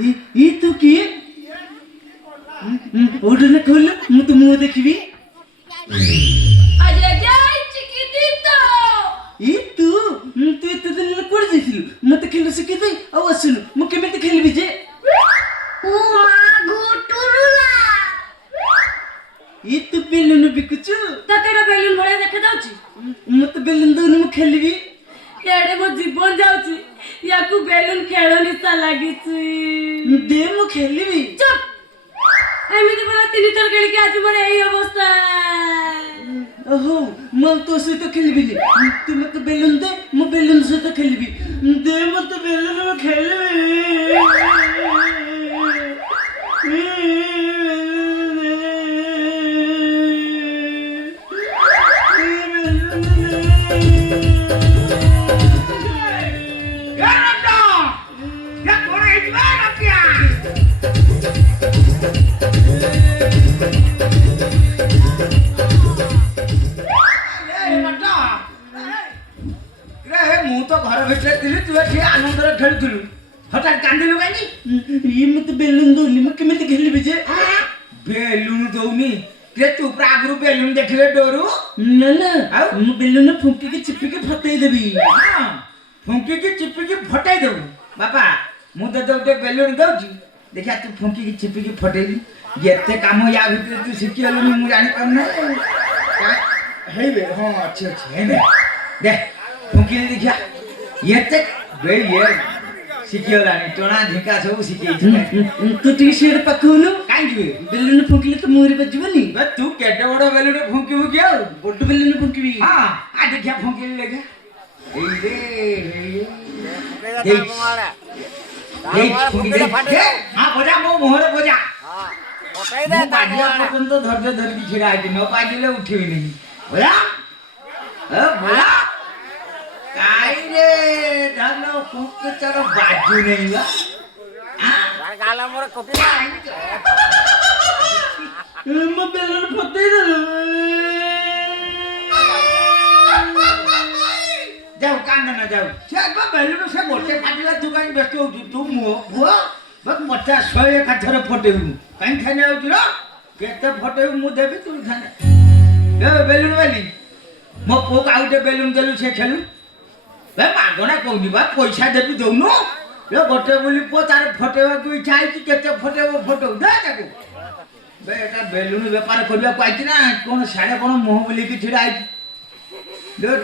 ଇ ତୁ କିଏ? ଓଡନା ଖୋଲ ମୁଁ ତ ମୁହଁ ଦେଖିବି। ଇ ତୁ ଏତେ ଦିନ ହେଲା କୁଆଡେ ଯାଇଥିଲୁ? ମତେ ଖେଳ ଶିଖେଇ ଦେ ଆଉ ଆସିଲୁ। ମୁଁ କେମିତି ଖେଳିବି ଯେ? ଇ ତୁ ବେଲୁନ ବିକୁଛୁ? ତତେଟା ବେଲୁନ ଭଳିଆ ଦେଖା ଯାଉଛି। ମତେ ବେଲୁନ ଦଉନୁ ମୁଁ ଖେଳିବି। ଇଆଡେ ମୋ ଜୀବନ ଯାଉଛି, ୟାକୁ ବେଲୁନ ଖେଳ ନିଶା ଲାଗିଛି। ଦେ ମୁଁ ଖେଳିବି। ଚୁପ୍, ଏମିତି ପୁରା 3 ଥର ଖେଳିକି ଆଜି ମୋର ଏଇ ଅବସ୍ଥା। ଓହୋ ମୁଁ ତୋ ସହିତ ଖେଳିବିନି। ତୁ ମତେ ବେଲୁନ ଦେ, ମୁଁ ବେଲୁନ ସହିତ ଖେଳିବି। ଦେ ମତେ ବେଲୁନ ମୁଁ ଖେଳିବି। ମୁଁ ତ ଘର ଭିତରେ ଥିଲି, ତୁ ଏଠି ଆନନ୍ଦରେ ଖେଳୁଥିଲୁ, ହଠାତ୍ କାନ୍ଦିଲୁ କାହିଁକି? ଇଏ ମତେ ବେଲୁନ ଦଉନି, ମୁଁ କେମିତି ଖେଳିବି ଯେ? ବେଲୁନ ଦଉନି? ତୁ ପୁରା ଆଗରୁ ବେଲୁନ ଦେଖିଲେ ଡରୁ? ନା ନା, ଆଉ ମୁଁ ବେଲୁନ ଫୁଙ୍କିକି ଚିପିକି ଫଟେଇ ଦେବି। ଫୁଙ୍କିକି ଚିପିକି ଫଟେଇ ଦେବୁ? ବାପା ମୁଁ ତତେ ଗୋଟେ ବେଲୁନ ଦଉଛି, ଦେଖିଆ ତୁ ଫୁଙ୍କିକି ଚିପିକି ଫଟେଇବି। ଏତେ କାମ ୟା ଭିତରେ ତୁ ଶିଖିଗଲୁନି, ମୁଁ ଜାଣିପାରୁନି। ହେଇବେ, ହଁ ଅଛି ଅଛି, ହେଇନେ ଦେ ଫୁଙ୍କିଲି ଦେଖିଆ। ଏତେ ଶିଖିଗଲାଣି, ଟଣା ଢିଙ୍କା ସବୁ ଶିଖେଇଛି। ତୁ ଟିକେ ସିଆଡେ ପାଖଉନୁ। କାହିଁକି? ବେଲୁନ ଫୁଙ୍କିଲେ ତ ମୁହଁରେ ବାଜିବନି। ତୁ କେତେ ବଡ ବେଲୁନ ଫୁଙ୍କିବୁ କି? ଆଉ ବଡ ବେଲୁନ ଫୁଙ୍କିବି। ହଁ ଆ ଦେଖିଆ ଫୁଙ୍କିଲି ଦେଖିଆ। ବଜା ମୋ ମୁହଁରେ ବଜା। ବାଜିବା ପର୍ଯ୍ୟନ୍ତ ଧୈର୍ଯ୍ୟ ଧରିକି ଛିଡା ହେଇଛି, ନ ବାଜିଲେ ଉଠିବିନି। ବଜା ବଜା କାଇରେ ଧନ କୁକୁଚାର ବାଜୁ ନେଇ ବା। ମୋ ବେଲୁନ ଫଟେଇ ଦେଲୁ। ଯାଉ କାନ୍ଦ ନା ଯାଉ, ସେ ବେଲୁନ ସେ ଗୋଟେ ଫାଟିଲା, ତୁ କାହିଁକି ବ୍ୟସ୍ତ ହଉଛୁ? ତୁ ମୁହ ପୁଅ 50-100 ଏକାଥରେ ଫଟେଇବୁ, କାହିଁକି ଖାଇ ଯାଉଛୁ? ର କେତେ ଫଟେଇବୁ ମୁଁ ଦେବି, ତୁ ଖାନେ ବେଲୁନ ବାଲି। ମୋ ପୁଅକୁ ଆଉ ଗୋଟେ ବେଲୁନ ଦେଲୁ, ସେ ଖେଳୁ। ମାଗଣା କହୁନି ବା, ପଇସା ଦେବି ଦଉନୁ। ଗୋଟେ ବୋଲି ପୁଅ ତାର ଫଟେଇବାକୁ ଇଚ୍ଛା ହେଇଛି, କେତେ ଫଟେଇବ ଫଟଉ ଦେ ତାକୁ। ଏଟା ବେଲୁନ ବେପାର କରିବାକୁ ଆଇଛି ନା କଣ? ସାଡେ କଣ ମୁହଁ ବୁଲିକି ଛିଡା ହେଇଛି।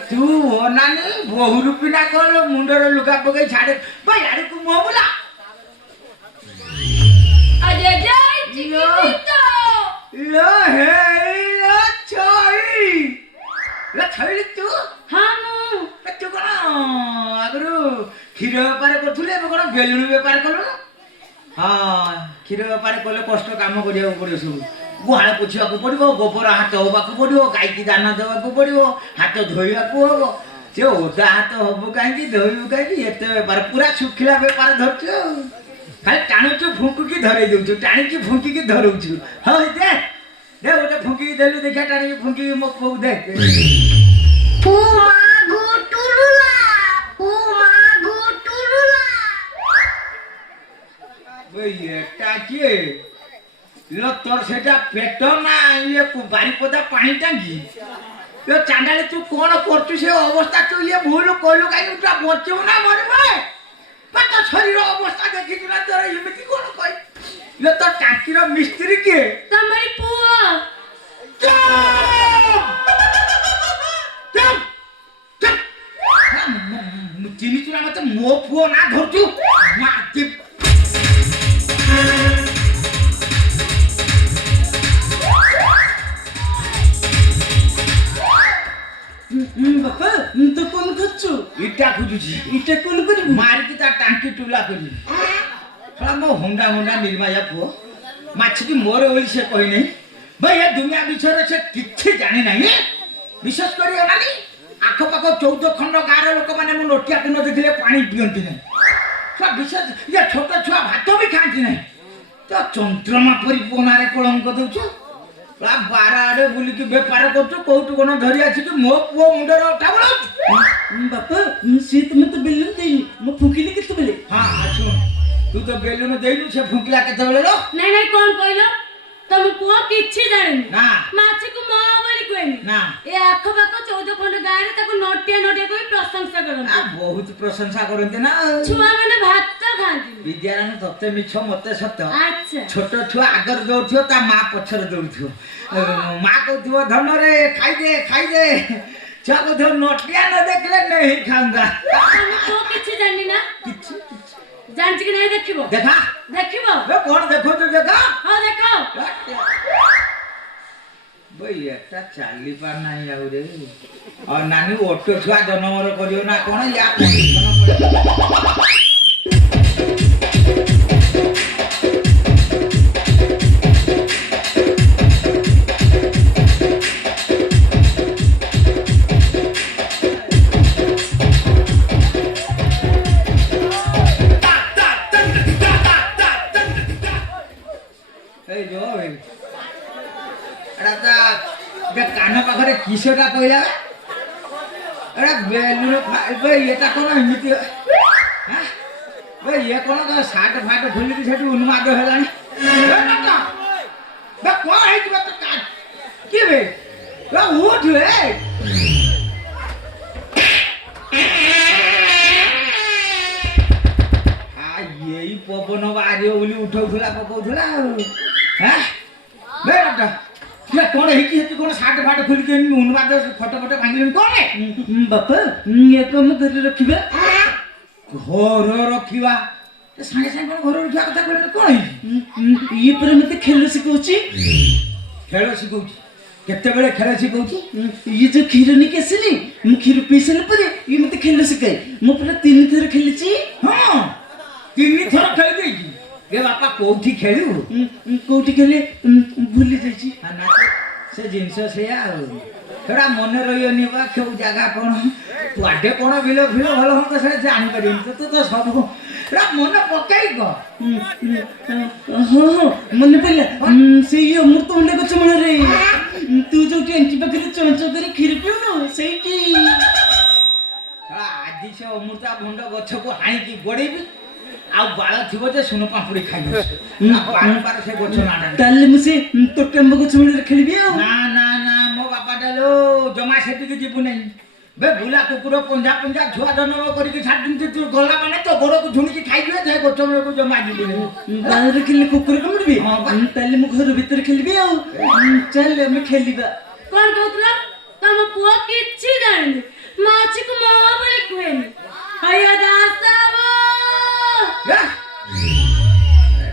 ତୁ ଅନାନି ବହୁ ରୂପୀ ନା କଣ? ମୁଣ୍ଡରେ ଲୁଗା ପକେଇ ଛାଡେ ଆଡକୁ ମୁହଁ ବୁଲା। ତୁ କଣ ଆଗରୁ କ୍ଷୀର ବେପାର କରୁଥିଲୁ, ଏବେ କଣ ବେଲୁନ ବେପାର କଲୁ? ହଁ, କ୍ଷୀର ବେପାର କଲେ କଷ୍ଟ କାମ କରିବାକୁ ପଡିବ ସବୁ। ଗୁହାଳ ପୋଛିବାକୁ ପଡିବ, ଗୋବର ହାତ ହବାକୁ ପଡିବ, ଗାଈକି ଦାନା ଦେବାକୁ ପଡିବ, ହାତ ଧୋଇବାକୁ ହବ। ସେ ଓଦା ହାତ ହବୁ କାହିଁକି, ଧୋଇବୁ କାହିଁକି? ଏତେ ବେପାର, ପୁରା ଶୁଖିଲା ବେପାର ଧରୁଛୁ। ଖାଲି ଟାଣୁଛୁ, ଫୁଙ୍କୁକି ଧରେଇ ଦଉଛୁ, ଟାଣିକି ଫୁଙ୍କିକି ଧରଉଛୁ। ହଉ ଦେ ଦେ ଗୋଟେ ଫୁଙ୍କିକି ଦେଲୁ ଦେଖିଆ, ଟାଣିକି ଫୁଙ୍କିକି ମୋ ପୁଅକୁ ଦେ। ଏଟା କିଏ? ତୋର ସେଟା ପେଟ ନା ଇଏ ବାରିପଦା ପାଣି ଟାଙ୍କି? ଚାଣ୍ଡାଳି ତୁ କଣ କରୁଛୁ? ସେ ଅବସ୍ଥା ତୁ ଇଏ ଭୁଲ କହିଲୁ କାହିଁକି? ତୁ ବଞ୍ଚିବୁ ନା ମରିବୁ? ତୋ ଶରୀର ଅବସ୍ଥା ଦେଖିଛୁ ନା? ତୋର ଏମିତି କଣ କହି? ତୋ ଟାଙ୍କିର ମିସ୍ତ୍ରୀ କିଏ? ତମରି ପୁଅ। ଚିହ୍ନିଛୁ ନା ମତେ? ମୋ ପୁଅ ନା ଧରୁଛୁ? ବାପା ତ କଣ କରୁଛୁ? ଇଟା ଖୋଜୁଛି। ଇଟା କଣ କରିବୁ? ମାରିକି ତା ଟାଙ୍କି ଟୁଲା କରିବି। ମୋ ହୁଣ୍ଡା ନିର୍ମାୟା ପୁଅ ମାଛିକି ମୋର ବୋଲି ସେ କହିନାହିଁ। ଭାଇ ଏ ଦୁନିଆ ବିଷୟରେ ସେ କିଛି ଜାଣି ନାହିଁ। ବିଶେଷ କରି ଅନାନି ଆଖପାଖ 14 ଖଣ୍ଡ ଗାଁର ଲୋକମାନେ ମୋ ନୋଟିଆ ନ ଦେଖିଲେ ପାଣି ପିଅନ୍ତି ନାହିଁ। ବିଶେଷ ଇଏ ଛୋଟ ଛୁଆ ଭାତ ବି ଖାଆନ୍ତି ନାହିଁ। ତ ଚନ୍ଦ୍ରମା ପରି ପୁଅ ନାଁରେ କଳଙ୍କ ଦଉଛୁ। ବାର ଆଡେ ବୁଲିକି ବେପାର କରୁଛୁ, କୋଉଠୁ କଣ ଧରି ଆସିକି ମୋ ପୁଅ ମୁଣ୍ଡରେ ଅଠା ବୁଲାଉଛୁ। ବାପା ସିଏ ତ ମତେ ବେଲୁନ ଦେଇନି, ମୁଁ ଫୁଙ୍କିଲି କେତେବେଳେ? ହଁ ଶୁଣ, ତୁ ତ ବେଲୁନ ଦେଇନୁ ସେ ଫୁଙ୍କିଲା କେତେବେଳେ ଲୋ ନାଇଁ ନାଇଁ କଣ କହିଲ ତମ ପୁଅ କିଛି ଜାଣିନି ନା ମାଛିକୁ ମା ବୋଲି କୁହେନି ନା ଏ ଆଖପାଖ 14 ଖଣ୍ଡ ଗାଁରେ ତାକୁ ନଟିଆ ନଟିଆ କହି ପ୍ରଶଂସା କରନ୍ତି ବହୁତ ପ୍ରଶଂସା କରନ୍ତି ନା ଛୁଆ ମାନେ ଭାତ ଖାଆନ୍ତି ବିଦ୍ୟାରାଣୀ ତତେ ମିଛ ମତେ ସତ ଆଚ୍ଛା ଛୋଟ ଛୁଆ ଆଗରେ ଦୌଡୁଥିବ ତା ମା ପଛରେ ଦୌଡୁଥିବ ମା କହୁଥିବ ଧନରେ ଖାଇଦେ ଛୁଆ କହୁଥିବ ନଟିଆ ନ ଦେଖିଲେ ନେଇ ଖାଉଙ୍ଗା ତମ ପୁଅ କିଛି ଜାଣିନି ନା କିଛି ଜାଣିଛି କି ନାହିଁ ଦେଖିବ ଦେଖା ଦେଖିବ କଣ ଦେଖୁଛୁ ଦେଖା ହଁ ଦେଖ ଭାଇ এটা ଚାଲି ପାର ନାହିଁ ଆଉ ରେ ଆଉ ନାନୀ ଅଟୋ ଛୁଆ ଜନ୍ମର କରିବ ନା କଣ ୟା କାନ ପାଖରେ କିସଟା କହିଲା ଏଟା ବେଲୁନ ଏଟା କଣ ଏମିତି ଇଏ କଣ ସାର୍ଟ ଫାଟ ଖୋଲିକି ସେଠି ଉନ୍ମାଦ ହେଲାଣି କଣ ହେଇଯିବ କି ବେ ଉଠ ଏଇ ପବନ ବାହାରିବ ବୋଲି ଉଠଉଥିଲା ପକଉଥିଲା ଆଉ କଣ ହେଇଛି ସେଠି କଣ ସାର୍ଟ ଫାଟ ଖୋଲିକି ଉନ୍ମାଦ ଫଟୋ ଭାଙ୍ଗିଲେଣି କଣ ବାପା ୟାକୁ ଆମେ ଘରେ ରଖିବା ଘର ରଖିବା ସାଙ୍ଗେ ସାଙ୍ଗେ କଣ ଘର ରଖିବା କଥା କହିଲେ କଣ ହେଇଛି ଇଏ ପରେ ମତେ ଖେଳ ଶିଖଉଛି ଖେଳ ଶିଖଉଛି କେତେବେଳେ ଖେଳ ଶିଖଉଛି ଇଏ ଯୋଉ କ୍ଷୀର ନେଇକି ଆସିଲି ମୁଁ କ୍ଷୀର ପିଇ ସାରିଲା ପରେ ଇଏ ମତେ ଖେଳ ଶିଖାଏ ମୁଁ ପୁରା 3 ଥର ଖେଳିଛି ହଁ 3 ଥର ଖେଳି ଦେଇଛି ଏ ବାପା କୋଉଠି ଖେଳିବୁ କୋଉଠି ଖେଳେ ଭୁଲି ଯାଇଛି ସେ ଜିନିଷ ସେଇଆ ଆଉ ସେଟା ମନେ ରହିବନି ବା କେଉଁ ଜାଗା କଣ କୁଆଡେ କଣ ବିଲ ଫିଲ ଭଲ ହୁଅନ୍ତା ସେଟା ଜାଣିପାରିବନି ତୁ ତ ସବୁ ସେଟା ମନେ ପକେଇ କହ ହଁ ମନେ ପଡିଲା ସେଇ ଅମୃତଭଣ୍ଡା ଗଛ ମୂଳରେ ତୁ ଯୋଉଠି ଏଣ୍ଟି ପାଖରେ ଚଞ୍ଚ କରି କ୍ଷୀର ପିଉନୁ ସେଇଠି ଆଜି ସେ ଅମୃତଭଣ୍ଡା ଗଛକୁ ଆଣିକି ଗୋଡେଇବି ଆଉ ବାଳ ଥିବ ଯେ ସୁନ ପାମ୍ପୁଡି ଖାଇବ ବାରମ୍ବାର ସେ ଗଛ ନାଟା ତାହେଲେ ମୁଁ ସେ ତୋଟାମ୍ବ ଗଛ ମୂଳରେ ଖେଳିବି ଆଉ ନା ନା ନା ମୋ ବାପା ଡାଲୋ ଜମା ସେଠିକି ଯିବୁ ନାହିଁ ବେ ବୁଲା କୁକୁର ପଞ୍ଜା ଛୁଆ ଜନ୍ମ କରିକି ଛାଡିଛନ୍ତି ତୁ ଗଲା ମାନେ ତୋ ଗୋଡକୁ ଝୁଣିକି ଖାଇଯିବେ ସେ ଗଛ ମୂଳକୁ ଜମା ଯିବୁ ବାହାରେ ଖେଳିଲେ କୁକୁର କାମୁଡିବି ତାହେଲେ ମୁଁ ଘର ଭିତରେ ଖେଳିବି ଆଉ ଚାଲ ଆମେ ଖେଳିବା କଣ କହୁଥିଲ ତମ ପୁଅ କିଛି ଜାଣିନି ମାଛିକୁ ମା ବୋଲି କୁହେନି ହଇଆ ଦାସ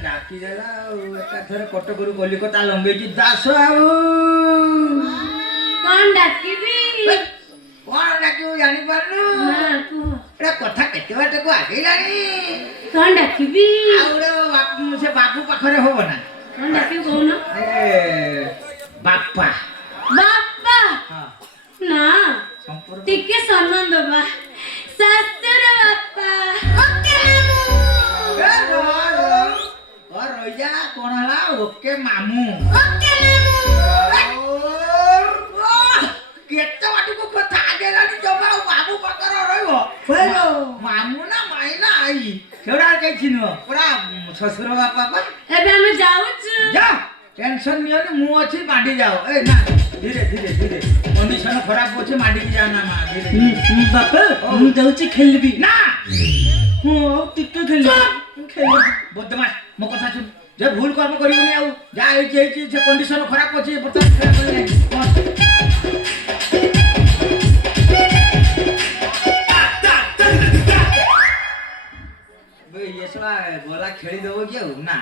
ଡାକି ଦେଲା ଆଉ ଏକାଥରେ କଟକରୁ କଲିକତା ଲମ୍ବେଇଛି ଦାସ ଆଉ କଣ ଡାକିବି କଣ ଡାକିବୁ ଜାଣିପାରୁନୁ ଏଟା କଥା କେତେ ବାଟକୁ ଆଗେଇଲାଣି କଣ ଡାକିବି ଆଉ ସେ ବାବୁ ପାଖରେ ହବ ନା କଣ ଡାକିବି କହୁନ ବାପା ବାପା ନା ସମ୍ପର୍କ ଟିକେ ସମ୍ମାନ ଦବା ଶାଶୁର ବାପା ରହିଯା କଣ ହେଲା ଓକେ ମାମୁଁ କେତେ ବାଟକୁ କଥା ଆଗେଇଲାଣି ଜମା ଆଉ ବାବୁ ପାଖରେ ରହିବ ମାମୁଁ ନା ମାଇ ନା ଆଇ ସେଗୁଡା କିଛି ନୁହଁ ପୁରା ଶ୍ୱଶୁର ବାପା ପା ଏବେ ଆମେ ଯାଉଛୁ ଯା ଟେନସନ ନିଅନି ମୁଁ ଅଛି ମାଣ୍ଡି ଯାଅ ଏ ନା ଧୀରେ ଧୀରେ ଧୀରେ କଣ୍ଡିସନ ଖରାପ ଅଛି ମାଣ୍ଡିକି ଯାଅ ନା ମା ଧୀରେ ବାପା ମୁଁ ଯାଉଛି ଖେଳିବି ନା ହଁ ଆଉ ଟିକେ ଖେଳିବି ବଦମାସ ମୋ କଥା ଶୁଣ ଯେ ଭୁଲ କର୍ମ କରିବୁନି ଆଉ ଯାହା ହେଇଛି ସେ କଣ୍ଡିସନ ଖରାପ ଅଛି ବର୍ତ୍ତମାନ ଖେଳ କରିବେ ଗଲା ଖେଳିଦେବ କି ଆଉ ନା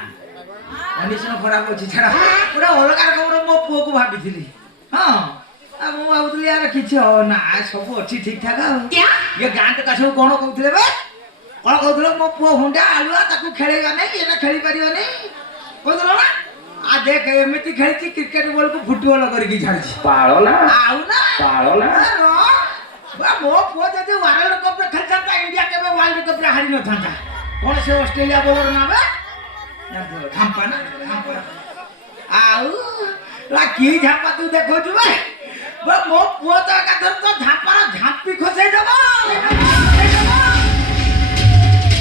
କଣ୍ଡିସନ ଖରାପ ଅଛି ଛାଡ ଗୋଟେ ଅଲଗା ରକମର ମୋ ପୁଅକୁ ଭାବିଥିଲି ହଁ ଆଉ ମୁଁ ଭାବୁଥିଲି ୟାର କିଛି ହବ ନା ସବୁ ଅଛି ଠିକ ଠାକ ଆଉ ଇଏ ଗାଁ ଟୋକା ସବୁ କଣ କହୁଥିଲେ ବେ କଣ କହୁଥିଲ ମୋ ପୁଅ ହୁଣ୍ଡା ଆଳୁଆ ତାକୁ ଖେଳେଇବା ନାଇଁ ଏଟା ଖେଳି ପାରିବ ନାଇଁ କହୁଥିଲ ନା ଆ ଦେଖ ଏମିତି ଖେଳିଛି କ୍ରିକେଟ ବଲକୁ ଫୁଟବଲ କରିକି ଛାଡିଛି ଆଉ ନା ମୋ ପୁଅ ଯଦି ୱାର୍ଲଡ କପରେ ଖେଳିଥାନ୍ତା ଇଣ୍ଡିଆ କେବେ ୱାର୍ଲଡ କପରେ ହାରି ନଥାନ୍ତା କଣ ସେ ଅଷ୍ଟ୍ରେଲିଆ ବୋଲର ନା ବେ ଝାମ୍ପା ନା ଆଉ କି ଝାମ୍ପା ତୁ ଦେଖଉଛୁ ବେ ମୋ ପୁଅ ତ ଏକାଥରେ ତ ଝାମ୍ପାର ଝାମ୍ପି ଖସେଇ ଦେବ